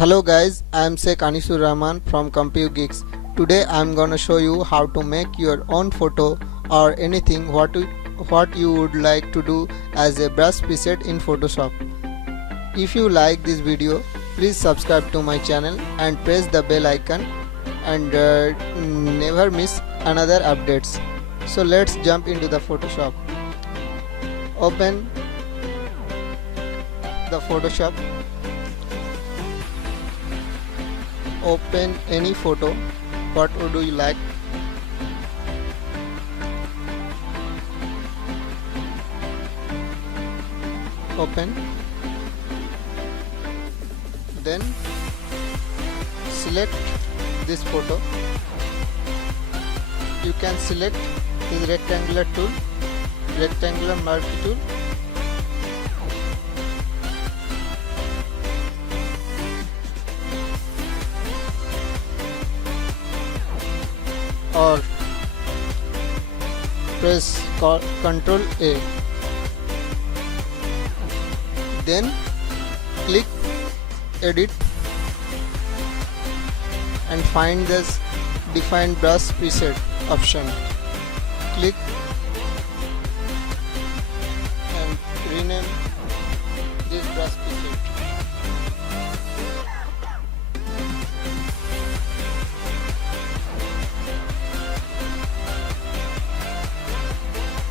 Hello guys, I am Sheikh Anisur Rahman from Compu Geeks. Today I am gonna show you how to make your own photo or anything what you would like to do as a brush preset in Photoshop. If you like this video, please subscribe to my channel and press the bell icon and never miss another updates. So let's jump into the Photoshop. Open the Photoshop. Open any photo. What would you like? Open. Then select this photo. You can select this rectangular tool, rectangular marquee tool. Or press Ctrl A. Then click Edit and find this Define Brush Preset option. Click and rename this brush preset.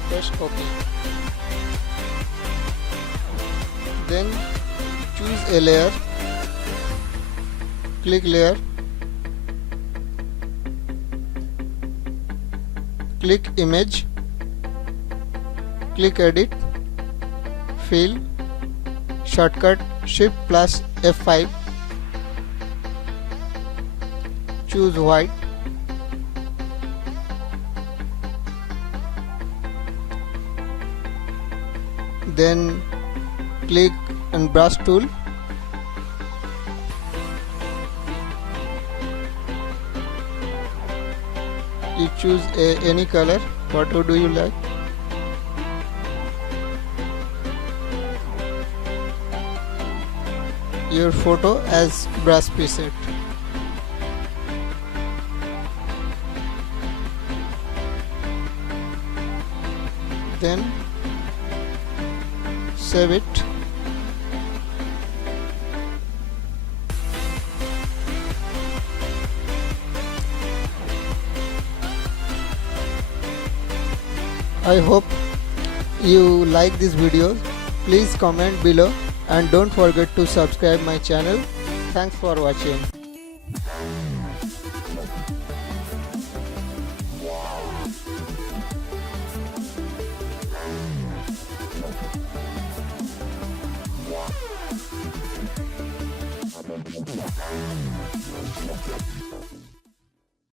Press OK. Then choose a layer. Click layer. Click image. Click edit. Fill. Shortcut Shift plus F5. Choose white. Then click on brush tool. You choose any color. What do you like? Your photo as brush preset. Then save it. I hope you like this video. Please comment below and don't forget to subscribe my channel. Thanks for watching. Yeah.